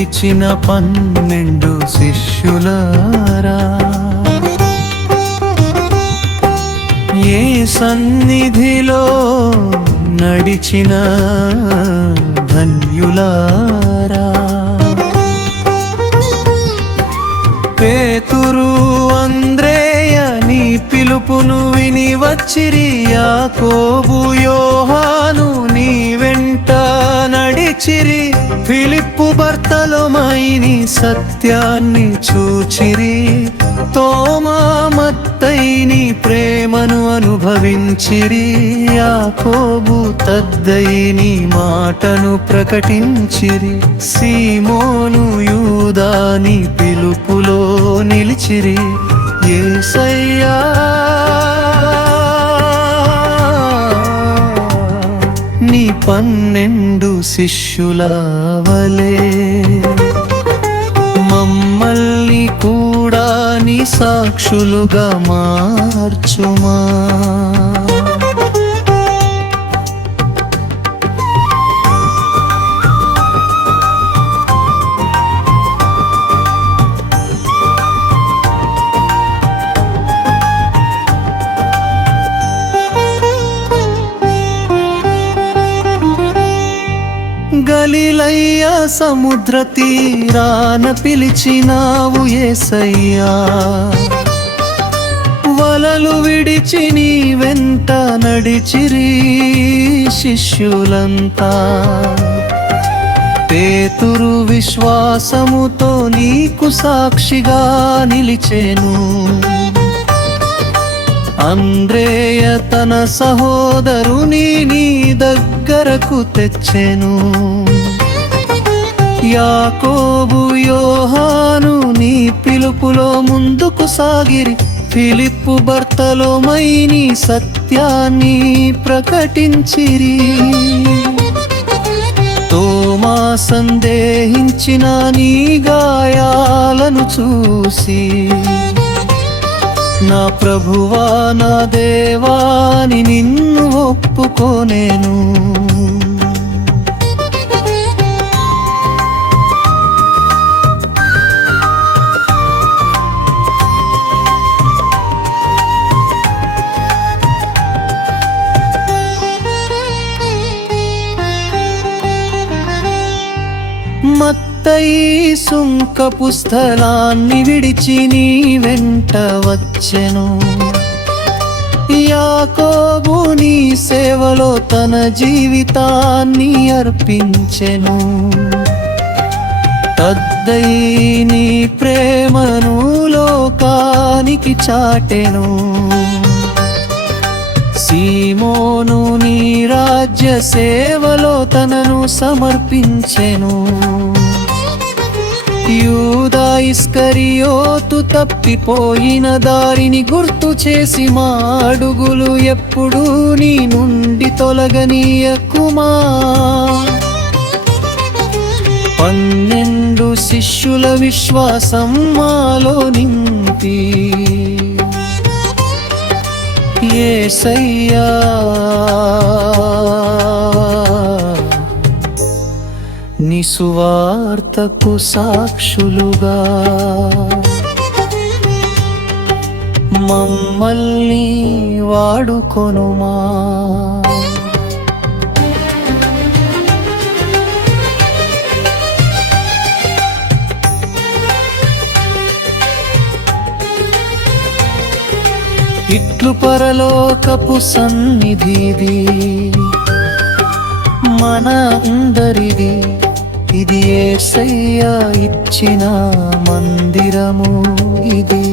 పిలిచిన 12 శిష్యులారా, ఏ సన్నిధిలో నడిచిన ధన్యులారా. పేతురు అంద్రేయ నీ పిలుపును విని వచ్చిరి, యాకోబు యోహాను నీ వెంట నడిచిరి, ఫిలిప్పు బర్తలోమయి సత్యాన్ని చూచిరి, తోమా మత్తయి నీ ప్రేమను అనుభవించిరి, యాకోబు తద్దయి నీ మాటను ప్రకటించిరి, సీమోను యూదా నీ పిలుపులో నిలిచిరి. యేసయ్యా నీ 12 శిష్యుల వలె మమ్మల్ని కూడా నీ సాక్షులుగా మార్చుమా. గలిలయ సముద్ర తీరాన పిలిచినావు యేసయ్యా, వలలు విడిచి నీ వెంట నడిచిరి శిష్యులంతా. పేతురు విశ్వాసముతో నీకు సాక్షిగా నిలిచెను, అంద్రేయ తన సహోదరుని నీ దగ్గరకు తెచ్చెను, యాకోబు యోహాను నీ పిలుపులో ముందుకు సాగిరి, ఫిలిప్పు బర్తలోమయి నీ సత్యాన్ని ప్రకటించిరి, తోమా సందేహించిన నీ గాయాలను చూసి, నా ప్రభువా నా దేవాని నిన్ను ఒప్పుకోనేను. మత్తయి సుంకపు స్థలాన్ని విడిచి నీ వెంట వచ్చెను, యాకోబు నీ సేవలో తన జీవితాన్ని అర్పించెను, తద్దయి నీ ప్రేమను లోకానికి చాటెను, సీమోను నీ రాజ్య సేవలో తనను సమర్పించెను, యూదా ఇస్కరియోతు తప్పిపోయిన దారిని గుర్తు చేసి మా అడుగులు ఎప్పుడూ నీ నుండి తొలగనీయకుమా. 12 శిష్యుల విశ్వాసం మాలో నింపి, యేసయ్యా నీ సువార్తకు సాక్షులుగా మమ్మల్ని వాడుకొనుమా. ఇట్లు పరలోకపు సన్నిధిది మన అందరిది, ఇది యేసయ్యా ఇచ్చిన మందిరము ఇది.